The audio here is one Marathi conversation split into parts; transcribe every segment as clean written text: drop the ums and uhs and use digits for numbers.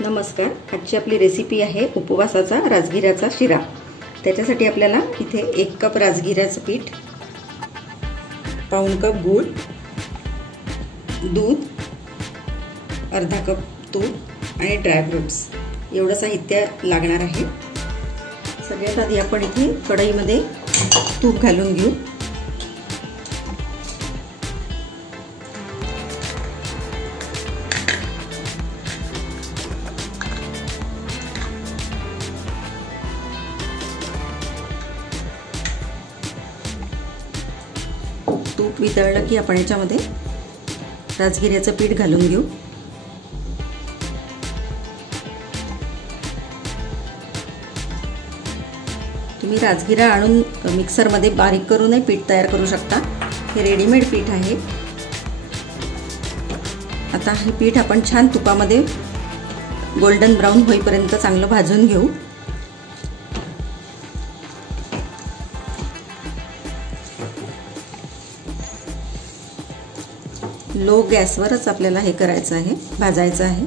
नमस्कार। आजची आपली रेसिपी आहे उपवासाचा राजगिऱ्याचा शिरा। त्याच्यासाठी आपल्याला इथे 1 कप राजगिऱ्याचं पीठ, पाऊण कप गूळ, दूध, अर्धा कप तूप आणि ड्रायफ्रुट्स एवढं साहित्य लागणार आहे। सगळ्यात आधी आपण इथे कढईमध्ये तूप घालून घेऊ। तूप वितळलं की आपण याच्यामध्ये राजगिऱ्याचं पीठ घालून घेऊ। तुम्ही राजगिरा आणून मिक्सरमध्ये बारीक करूनही पीठ तयार करू शकता। हे रेडीमेड पीठ आहे। आता हे पीठ आपण छान तुपामध्ये गोल्डन ब्राउन होईपर्यंत चांगलं भाजून घेऊ। लो गॅसवरच आपल्याला हे करायचं आहे, भाजायचं आहे।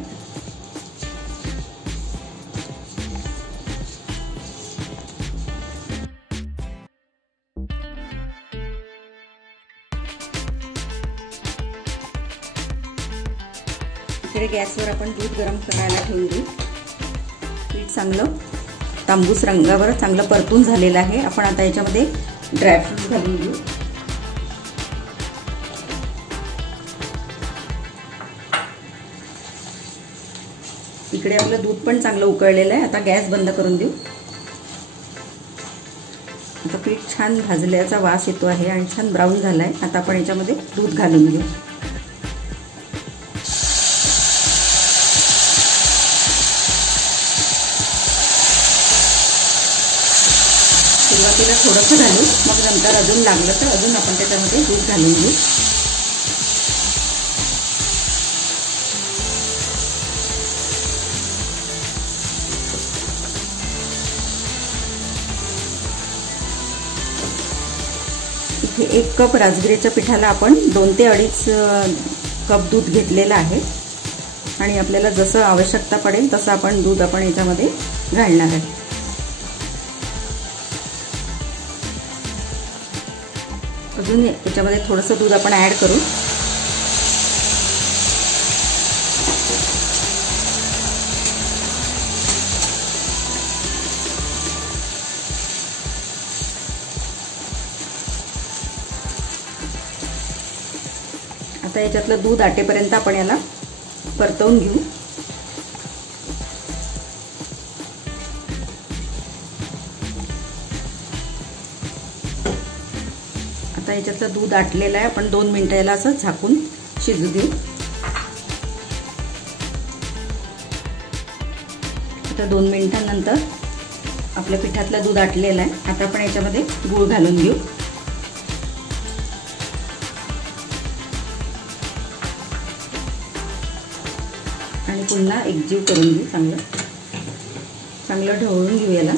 इकडे गॅसवर आपण दूध गरम करायला ठेवून देऊ। पीठ चांगलं तांबूस रंगावर चांगलं परतून झालेलं आहे। आपण आता याच्यामध्ये ड्रायफ्रूट्स घालून घेऊ। इकडे आपलं दूध पण चांगलं उकळलेलं आहे। आता गॅस बंद करून देऊ। आता पीठ छान भाजल्याचा वास येतो आहे आणि छान ब्राऊन झालाय। आता आपण याच्यामध्ये दूध घालून घेऊ। सुरुवातीला थोडंसं घालू, मग नंतर अजून लागलं तर अजून आपण त्याच्यामध्ये दूध घालून घेऊ। इथे 1 कप राजगिऱ्याच्या पिठाला आपण 2 ते 2.5 कप दूध घेतलेलं आहे आणि आपल्याला जसं आवश्यकता पडेल तसं आपण दूध आपण याच्यामध्ये घालणार आहे। अजून याच्यामध्ये थोडंसं दूध आपण ऍड करू। आता याच्यातलं दूध आटेपर्यंत आपण याला परतवून घेऊ। आता याच्यातलं दूध आटलेलं आहे। आपण 2 मिनिटं याला असं झाकून शिजू देऊ। आता 2 मिनिटांनंतर आपल्या पिठातलं दूध आटलेलं आहे। आता आपण याच्यामध्ये गूळ घालून घेऊ। आणि पुन्हा एकजीव करून घेऊ। चांगलं ढवळून घेऊ याला।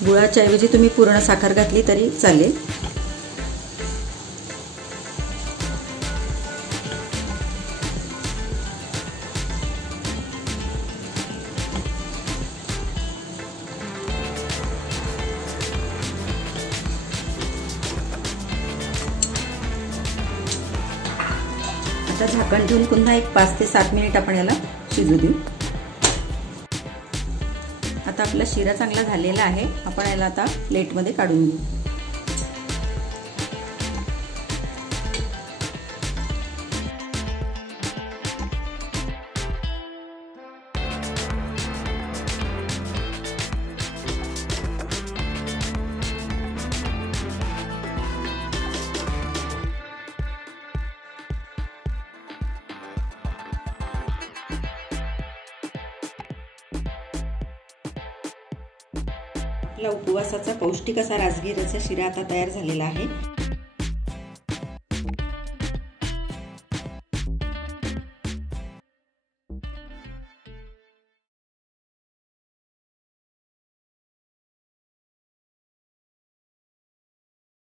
गुळाच्या ऐवजी तुम्ही पूर्ण साखर घातली तरी चालेल। आता झाकण ठेवून पुन्हा एक 5 ते 7 मिनिट आपण याला शिजू देऊ। आता आपला शिरा चांगला झालेला आहे। आपण याला आता प्लेटमध्ये काढून घेऊ। आपला उपवासाचा पौष्टिक असा राजगिऱ्याचा शिरा आता तयार झालेला आहे।